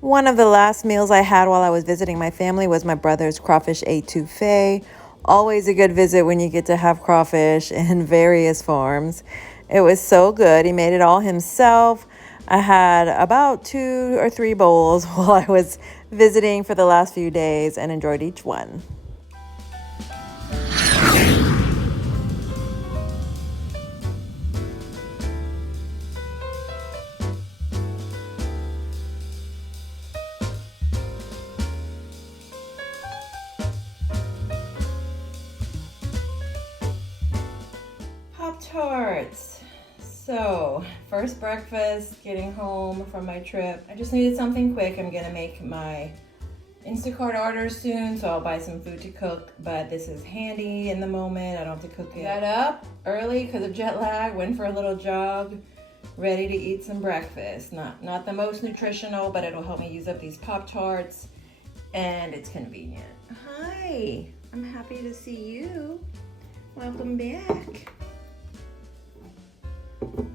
One of the last meals I had while I was visiting my family was my brother's crawfish etouffee. Always a good visit when you get to have crawfish in various forms. It was so good. He made it all himself. I had about 2 or 3 bowls while I was visiting for the last few days and enjoyed each one. Pop-Tarts. So, first breakfast, getting home from my trip. I just needed something quick. I'm gonna make my Instacart order soon, so I'll buy some food to cook, but this is handy in the moment. I don't have to cook it. Got up early because of jet lag, went for a little jog, ready to eat some breakfast. Not the most nutritional, but it'll help me use up these Pop-Tarts, and it's convenient. Hi, I'm happy to see you. Welcome back.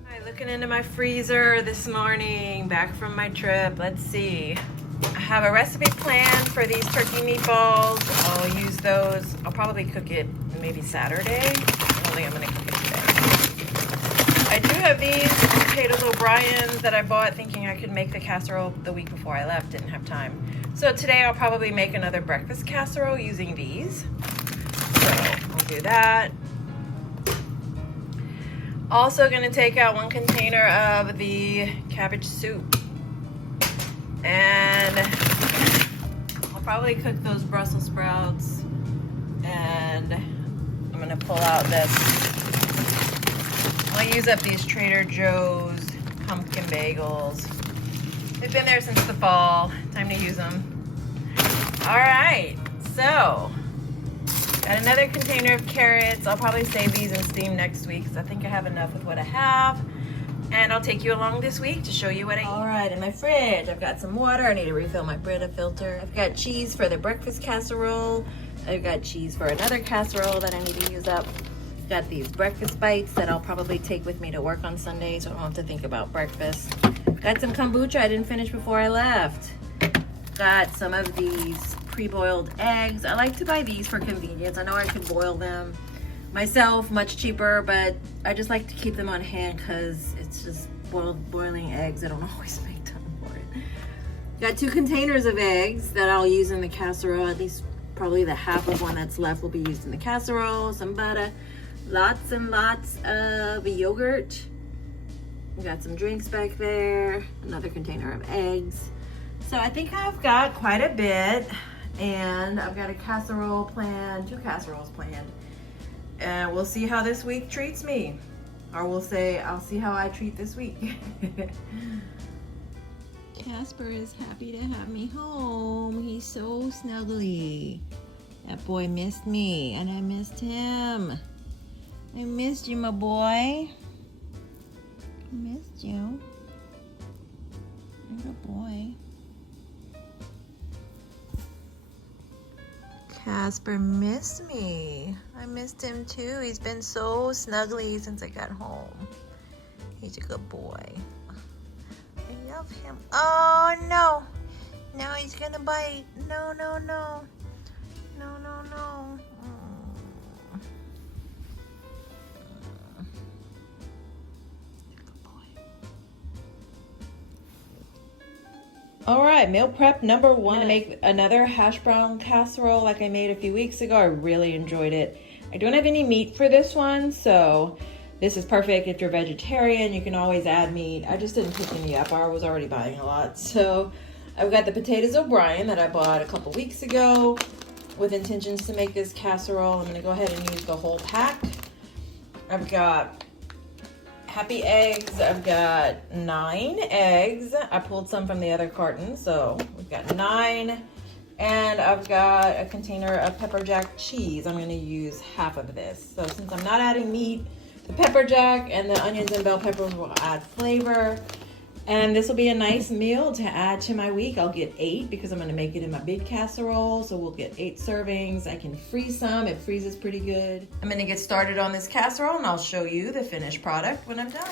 Hi, looking into my freezer this morning, back from my trip. Let's see. I have a recipe planned for these turkey meatballs. I'll use those. I'll probably cook it maybe Saturday. I don't think I'm gonna cook it today. I do have these potatoes O'Brien's that I bought thinking I could make the casserole the week before I left. Didn't have time. So today I'll probably make another breakfast casserole using these. So I'll do that. Also gonna take out 1 container of the cabbage soup. And I'll probably cook those Brussels sprouts. And I'm gonna pull out this. I'll use up these Trader Joe's pumpkin bagels. They've been there since the fall. Time to use them. All right, so got another container of carrots. I'll probably save these and steam next week because I think I have enough with what I have. And I'll take you along this week to show you what I eat. All right, in my fridge, I've got some water. I need to refill my Brita filter. I've got cheese for the breakfast casserole. I've got cheese for another casserole that I need to use up. Got these breakfast bites that I'll probably take with me to work on Sunday, so I don't have to think about breakfast. Got some kombucha I didn't finish before I left. Got some of these pre-boiled eggs. I like to buy these for convenience. I know I could boil them myself, much cheaper, but I just like to keep them on hand because it's just boiling eggs. I don't always make time for it. Got 2 containers of eggs that I'll use in the casserole. At least probably the half of one that's left will be used in the casserole. Some butter, lots and lots of yogurt. We got some drinks back there. Another container of eggs. So I think I've got quite a bit, and I've got a casserole planned, 2 casseroles planned. And we'll see how this week treats me. Or we'll say, I'll see how I treat this week. Casper is happy to have me home. He's so snuggly. That boy missed me, and I missed him. I missed you, my boy. I missed you. You're a boy. Casper missed me. I missed him too. He's been so snuggly since I got home. He's a good boy. I love him. Oh no. Now he's gonna bite. No, no, no. No, no, no. Good boy. All right, meal prep number 1. I'm gonna make another hash brown casserole like I made a few weeks ago. I really enjoyed it. I don't have any meat for this one, so this is perfect if you're vegetarian. You can always add meat. I just didn't pick any up. I was already buying a lot. So I've got the potatoes O'Brien that I bought a couple weeks ago with intentions to make this casserole. I'm gonna go ahead and use the whole pack. I've got Happy eggs. I've got 9 eggs. I pulled some from the other carton, so we've got 9. And I've got a container of pepper jack cheese. I'm gonna use half of this. So since I'm not adding meat, the pepper jack and the onions and bell peppers will add flavor. And this will be a nice meal to add to my week. I'll get 8 because I'm gonna make it in my big casserole. So we'll get 8 servings. I can freeze some, it freezes pretty good. I'm gonna get started on this casserole and I'll show you the finished product when I'm done.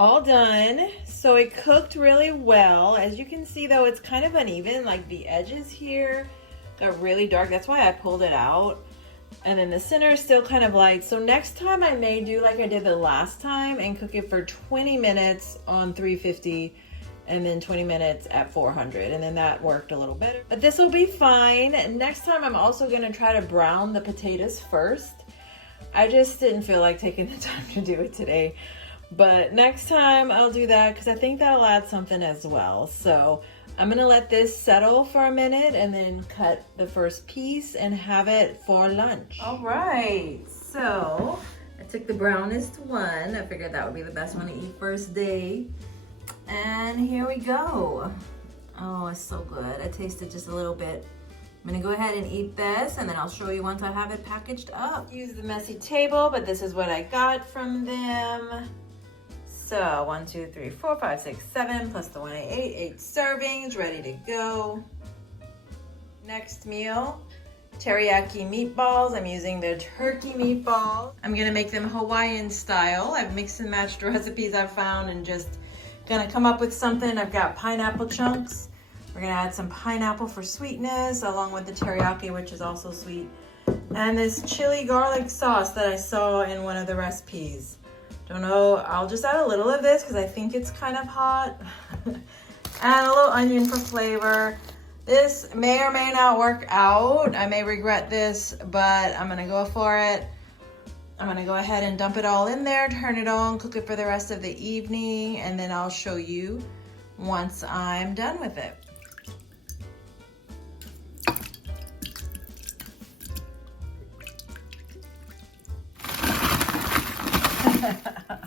All done. So it cooked really well. As you can see though, it's kind of uneven. Like the edges here got really dark. That's why I pulled it out. And then the center is still kind of light. So next time I may do like I did the last time and cook it for 20 minutes on 350 and then 20 minutes at 400. And then that worked a little better. But this will be fine. Next time I'm also gonna try to brown the potatoes first. I just didn't feel like taking the time to do it today. But next time I'll do that because I think that'll add something as well. So I'm gonna let this settle for a minute and then cut the first piece and have it for lunch. All right, so I took the brownest one. I figured that would be the best one to eat first day. And here we go. Oh, it's so good. I tasted just a little bit. I'm gonna go ahead and eat this and then I'll show you once I have it packaged up. Use the messy table, but this is what I got from them. So 1, 2, 3, 4, 5, 6, 7 plus the one I ate, 8 servings, ready to go. Next meal, teriyaki meatballs. I'm using the turkey meatballs. I'm gonna make them Hawaiian style. I've mixed and matched recipes I've found and just gonna come up with something. I've got pineapple chunks. We're gonna add some pineapple for sweetness along with the teriyaki, which is also sweet. And this chili garlic sauce that I saw in one of the recipes. Don't know, I'll just add a little of this because I think it's kind of hot. Add a little onion for flavor. This may or may not work out. I may regret this, but I'm gonna go for it. I'm gonna go ahead and dump it all in there, turn it on, cook it for the rest of the evening, and then I'll show you once I'm done with it.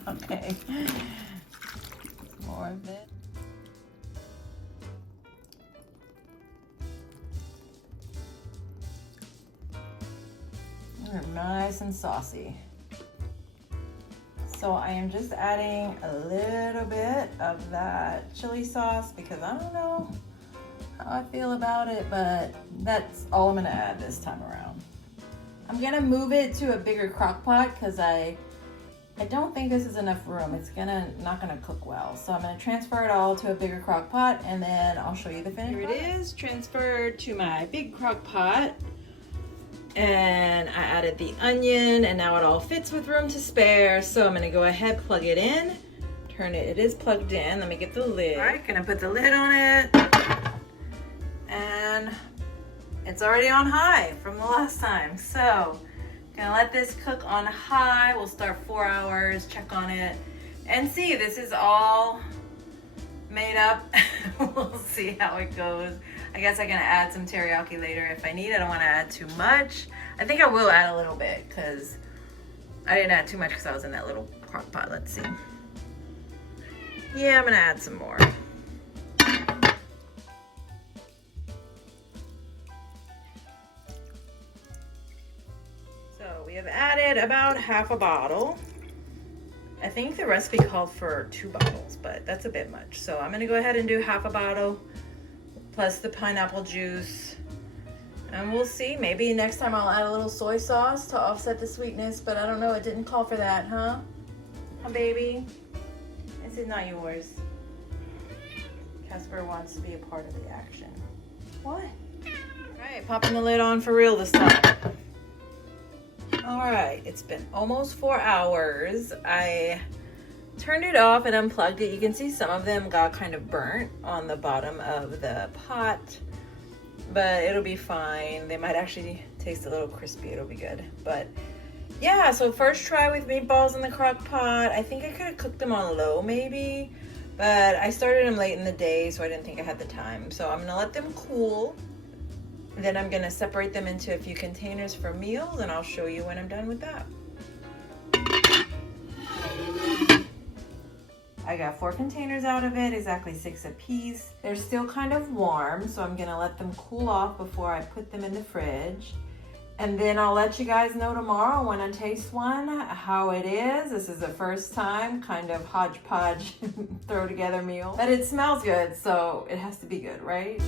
Okay, more of it. They're nice and saucy. So I am just adding a little bit of that chili sauce because I don't know how I feel about it, but that's all I'm gonna add this time around. I'm gonna move it to a bigger crock pot because I don't think this is enough room. It's not gonna cook well. So I'm gonna transfer it all to a bigger crock pot and then I'll show you the finished product. Here it is, transferred to my big crock pot. And I added the onion and now it all fits with room to spare. So I'm gonna go ahead, plug it in, turn it, it is plugged in. Let me get the lid. All right, gonna put the lid on it. And it's already on high from the last time. So gonna let this cook on high. We'll start 4 hours, check on it, and see. This is all made up. We'll see how it goes. I guess I'm gonna add some teriyaki later if I need. I don't wanna add too much. I think I will add a little bit because I didn't add too much because I was in that little crock pot. Let's see. Yeah, I'm gonna add some more. We have added about half a bottle. I think the recipe called for 2 bottles, but that's a bit much. So I'm gonna go ahead and do half a bottle plus the pineapple juice. And we'll see, maybe next time I'll add a little soy sauce to offset the sweetness, but I don't know, it didn't call for that, huh? Huh, baby? This is not yours. Casper wants to be a part of the action. What? All right, popping the lid on for real this time. All right, it's been almost 4 hours. I turned it off and unplugged it. You can see some of them got kind of burnt on the bottom of the pot, but it'll be fine. They might actually taste a little crispy. It'll be good. But yeah, so first try with meatballs in the crock pot. I think I could have cooked them on low maybe, but I started them late in the day, so I didn't think I had the time. So I'm gonna let them cool. Then I'm gonna separate them into a few containers for meals and I'll show you when I'm done with that. I got 4 containers out of it, exactly 6 a piece. They're still kind of warm, so I'm gonna let them cool off before I put them in the fridge. And then I'll let you guys know tomorrow when I taste one, how it is. This is the first time, kind of hodgepodge throw together meal. But it smells good, so it has to be good, right?